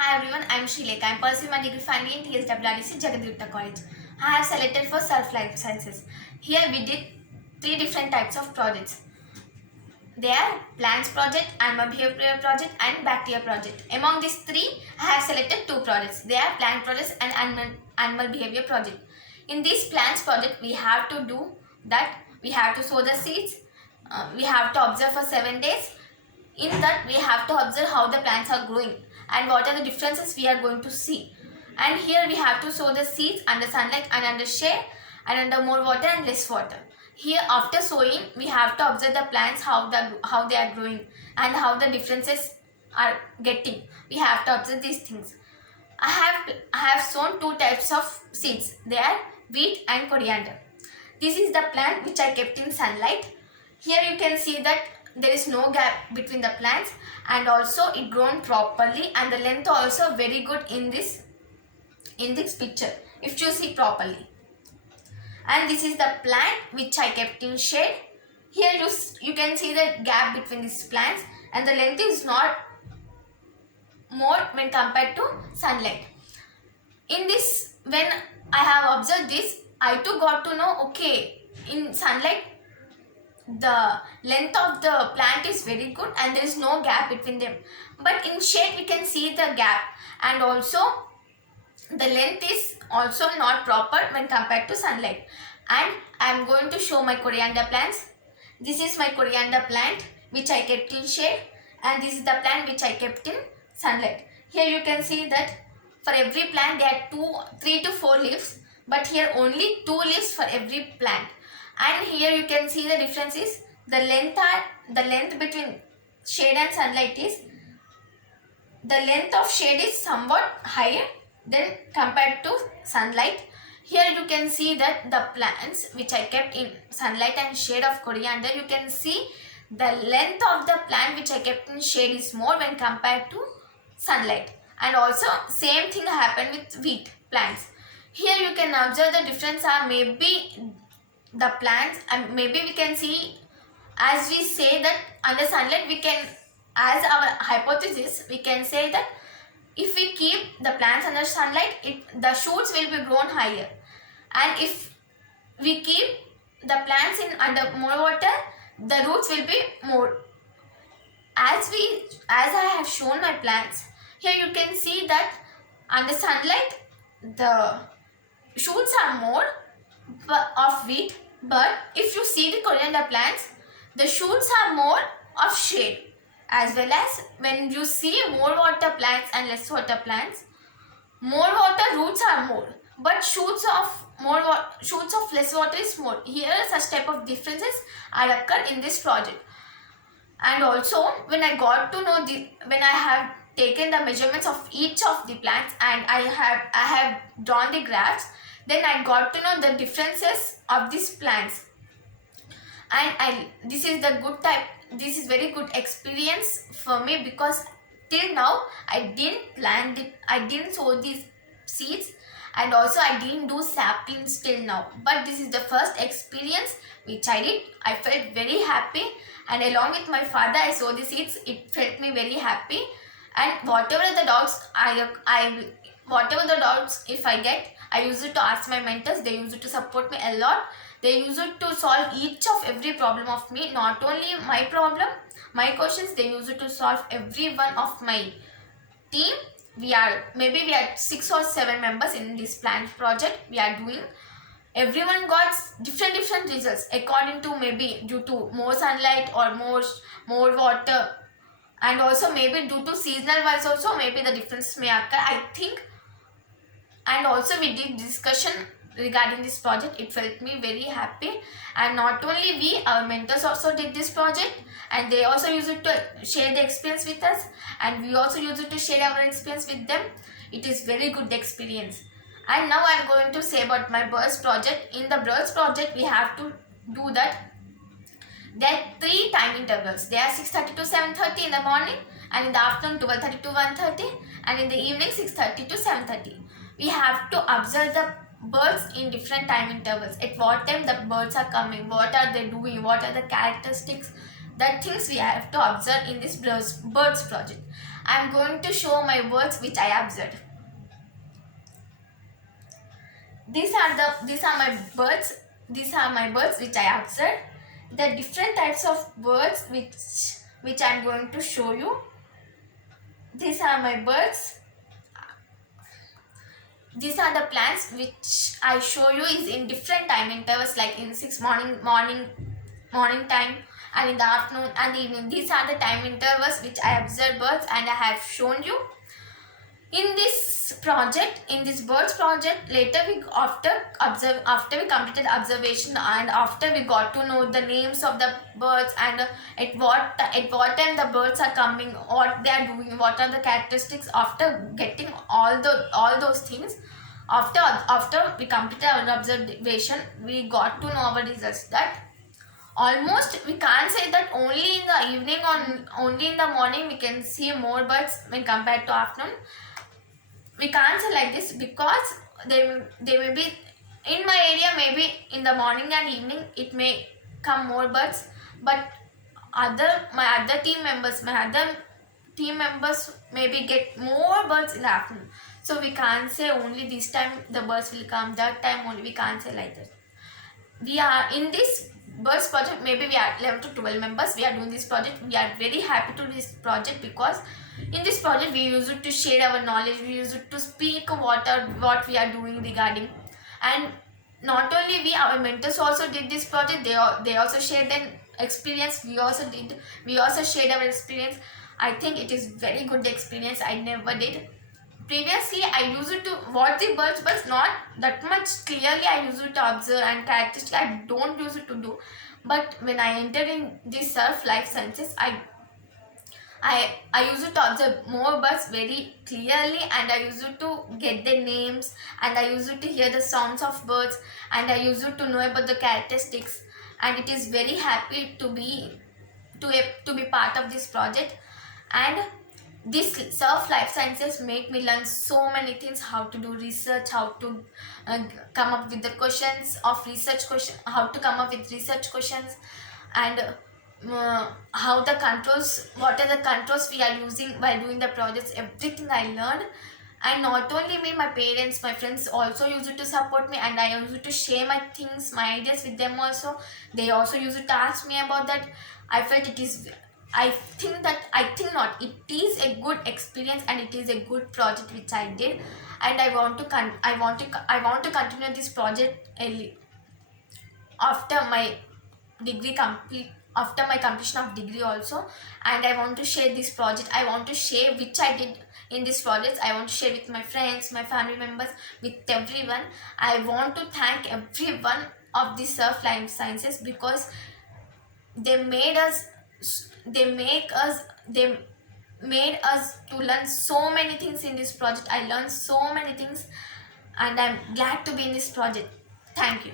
Hi everyone, I am Srilekha. I am pursuing my degree finally in TSWRDC Jagadripta College. I have selected for self-life sciences. Here we did three different types of projects. They are plants project, animal behavior project and bacteria project. Among these three, I have selected two projects. They are plant projects and animal behavior project. In this plants project, we have to do that. We have to sow the seeds. We have to observe for 7 days. In that, we have to observe how the plants are growing and what are the differences we are going to see. And here we have to sow the seeds under sunlight and under shade and under more water and less water. Here after sowing, we have to observe the plants, how they are growing and how the differences are getting. We have to observe these things. I have sown two types of seeds. They are wheat and coriander. This is the plant which I kept in sunlight. Here you can see that there is no gap between the plants and also it grown properly and the length also very good in this picture if you see properly. And this is the plant which I kept in shade. Here you can see the gap between these plants and the length is not more when compared to sunlight. In this, when I have observed this, I too got to know, okay, in sunlight the length of the plant is very good and there is no gap between them, but in shade we can see the gap and also the length is also not proper when compared to sunlight. And I am going to show my coriander plants. This is my coriander plant which I kept in shade and this is the plant which I kept in sunlight. Here you can see that for every plant there are 3 to 4 leaves, but here only 2 leaves for every plant. And here you can see the difference is the length between shade and sunlight is, the length of shade is somewhat higher than compared to sunlight. Here you can see that the plants which I kept in sunlight and shade of coriander, you can see the length of the plant which I kept in shade is more when compared to sunlight. And also same thing happened with wheat plants. Here you can observe the difference are maybe the plants, and maybe we can see, as we say that under sunlight we can, as our hypothesis we can say that if we keep the plants under sunlight, the shoots will be grown higher, and if we keep the plants in under more water, the roots will be more. As I have shown my plants, here you can see that under sunlight the shoots are more of wheat, but if you see the coriander plants, the shoots are more of shade. As well as when you see more water plants and less water plants, more water roots are more, but shoots of less water is more. Here such type of differences are occurred in this project. And also when I got to know when I have taken the measurements of each of the plants and I have drawn the graphs, then I got to know the differences of these plants. And this is very good experience for me, because till now I didn't sow these seeds and also I didn't do saplings till now, but this is the first experience which I did. I felt very happy, and along with my father I sowed the seeds. It felt me very happy, and whatever the doubts if I get, I use it to ask my mentors. They use it to support me a lot. They use it to solve each of every problem of me, not only my problem, my questions. They use it to solve every one of my team. We are 6 or 7 members in this plant project we are doing. Everyone got different results according to, maybe due to more sunlight or more water, and also maybe due to seasonal wise also maybe the difference may occur, I think. And also we did discussion regarding this project. It felt me very happy, and not only we, our mentors also did this project, and they also use it to share the experience with us, and we also use it to share our experience with them. It is very good experience. And now I am going to say about my birds project. In the birds project we have to do that there are 3 time intervals. They are 6:30 to 7:30 in the morning, and in the afternoon 12:30 to 1:30, and in the evening 6:30 to 7:30. We have to observe the birds in different time intervals. At what time the birds are coming, what are they doing, what are the characteristics, the things we have to observe in this birds project. I'm going to show my birds which I observed. These are my birds. These are my birds which I observed. The different types of birds which I'm going to show you. These are my birds. These are the plants which I show you is in different time intervals, like in 6 morning time, and in the afternoon and evening. These are the time intervals which I observe birds and I have shown you. In this project, in this birds project, later we after we completed observation and after we got to know the names of the birds and at what time the birds are coming, what they are doing, what are the characteristics. After getting all those things, after we completed our observation, we got to know our results that almost we can't say that only in the evening or only in the morning we can see more birds when compared to afternoon. We can't say like this because they may be in my area, maybe in the morning and evening it may come more birds, but my other team members maybe get more birds in the afternoon. So we can't say only this time the birds will come, that time only, we can't say like that. We are in this birds project, maybe we are 11 to 12 members, we are doing this project. We are very happy to this project because in this project we use it to share our knowledge, we use it to speak what we are doing regarding. And not only we, our mentors also did this project, they also shared their experience, we also shared our experience. I think it is very good experience. I never did previously. I used it to watch the birds, but not that much clearly. I used it to observe and characteristic. I don't use it to do. But when I entered in this surf life sciences, I used it to observe more birds very clearly, and I used it to get their names, and I used it to hear the sounds of birds, and I used it to know about the characteristics. And it is very happy to be part of this project. And this surf life sciences make me learn so many things: how to do research, how to come up with the questions of research question, how to come up with research questions, and how the controls, what are the controls we are using while doing the projects. Everything I learned. And not only me, my parents, my friends also use it to support me, and I use it to share my things, my ideas with them also. They also use it to ask me about that. I felt it is, I think not, it is a good experience and it is a good project which I did. And I want to continue this project after my degree complete, after my completion of degree also. And I want to share this project, I want to share which I did in this project. I want to share with my friends, my family members, with everyone. I want to thank everyone of the surf life sciences because they made us they made us to learn so many things in this project. I learned so many things and I'm glad to be in this project. Thank you.